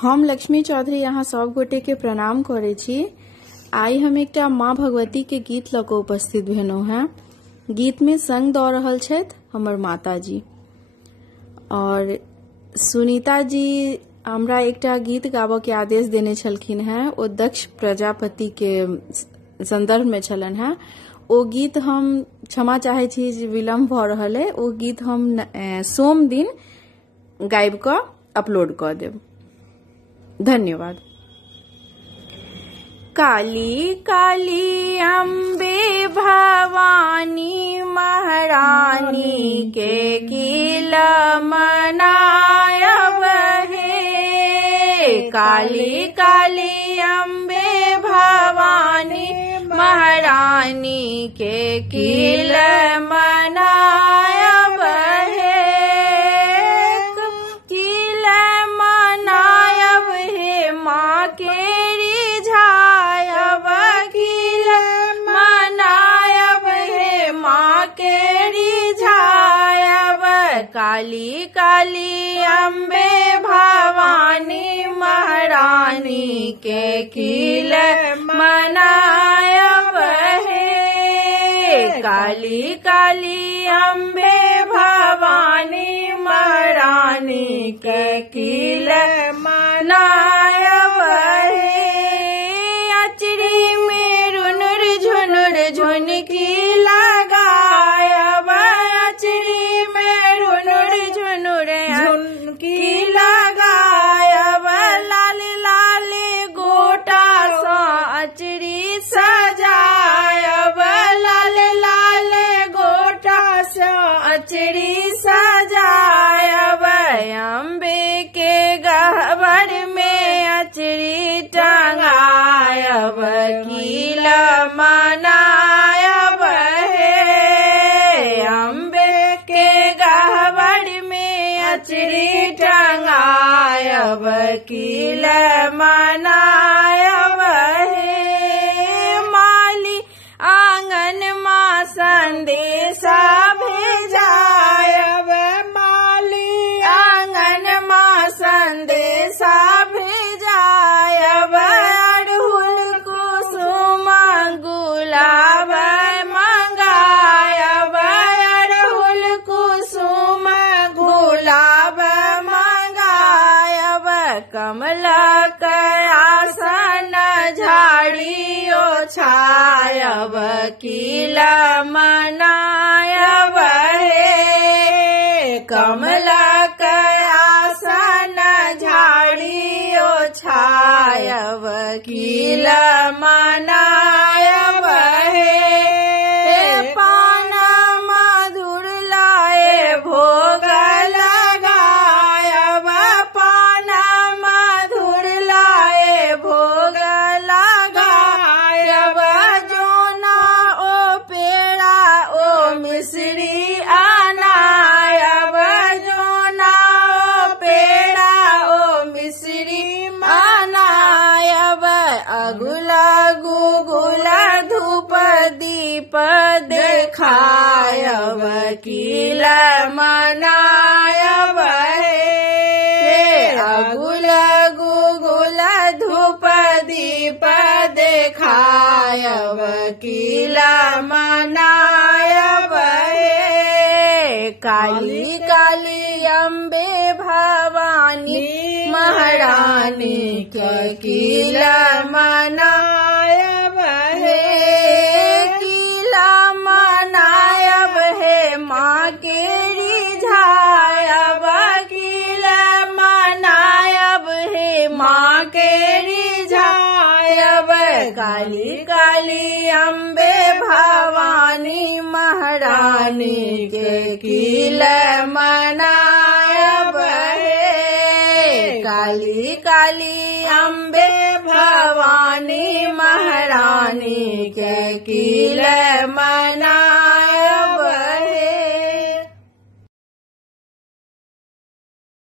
हम लक्ष्मी चौधरी यहाँ सब गोटे के प्रणाम करे छी। आई हम एक माँ भगवती के गीत लऽ कऽ उपस्थित भेलहुँ हैं। गीत में संग दऽ रहल छथि हमर माता जी और सुनीता जी हमरा एकटा गीत गाबऽ के आदेश देने छलखिन हैं। ओ दक्ष प्रजापति के संदर्भ में छलन हैं। ओ गीत हम क्षमा चाहे छी जे विलम्ब भऽ रहल है। ओ गीत हम सोम दिन गाबि कऽ अपलोड कऽ देब। धन्यवाद। काली काली अम्बे भवानी महारानी के किल मनायब हे। काली काली अम्बे भवानी महारानी के किल मनायब हे। किल मनायब हे माँ के रिझायब। किल मनायब हे माँ के रिझायब। काली काली अम्बे भवानी महारानी के किल मनायब हे। काली काली अम्बे भवानी महारानी के किल मनायब हे। अचरी में रुनुर झुनुर झुनकी लगायब। अचरी में रुनुर झुनुर झुनकी लगायब। लाल लाल गोटा सा अचरी सजायब। लाल लाल गोटा सा अचरी सजायब। अम्बे के गह्वर में अचरी टंगायब। किल मनायब हे। अम्बे के गह्वर में अचरी टंगायब। किल मनायब हे। माली आंगन माँ संदेशा भेजायब। माली आंगन माँ संदेशा भेजायब। अड़हुल कुसुम गुलाब मंगायब। अड़हुल कुसुम गुलाब मंगायब। कमलक आसन झाड़ियो छायब। किल मनायब हे। कमलक आसन झाड़ियो छायब। किल मनायब हे। पान मधुर लाए भोग लगायब। पान मधुर लाए भोग लगायब। जोना ओ पेड़ा ओ मिश्री अनायब। जोना ओ पेड़ा ओ मिश्री अनायब। अगुला गुगुला धूप दीप देखायब। किल मनायब हे। अगुला गुगुला धूप दीप देखायब। किल मनायब हे। काली काली अम्बे भवानी महारानी के किल मनायब हे। किल मनायब हे माँ के रिझायब। किल मनायब हे माँ के रिझायब। काली काली अम्बे भवानी महारानी के किल मनायब हे। काली काली अम्बे भवानी महारानी के किल मनायब।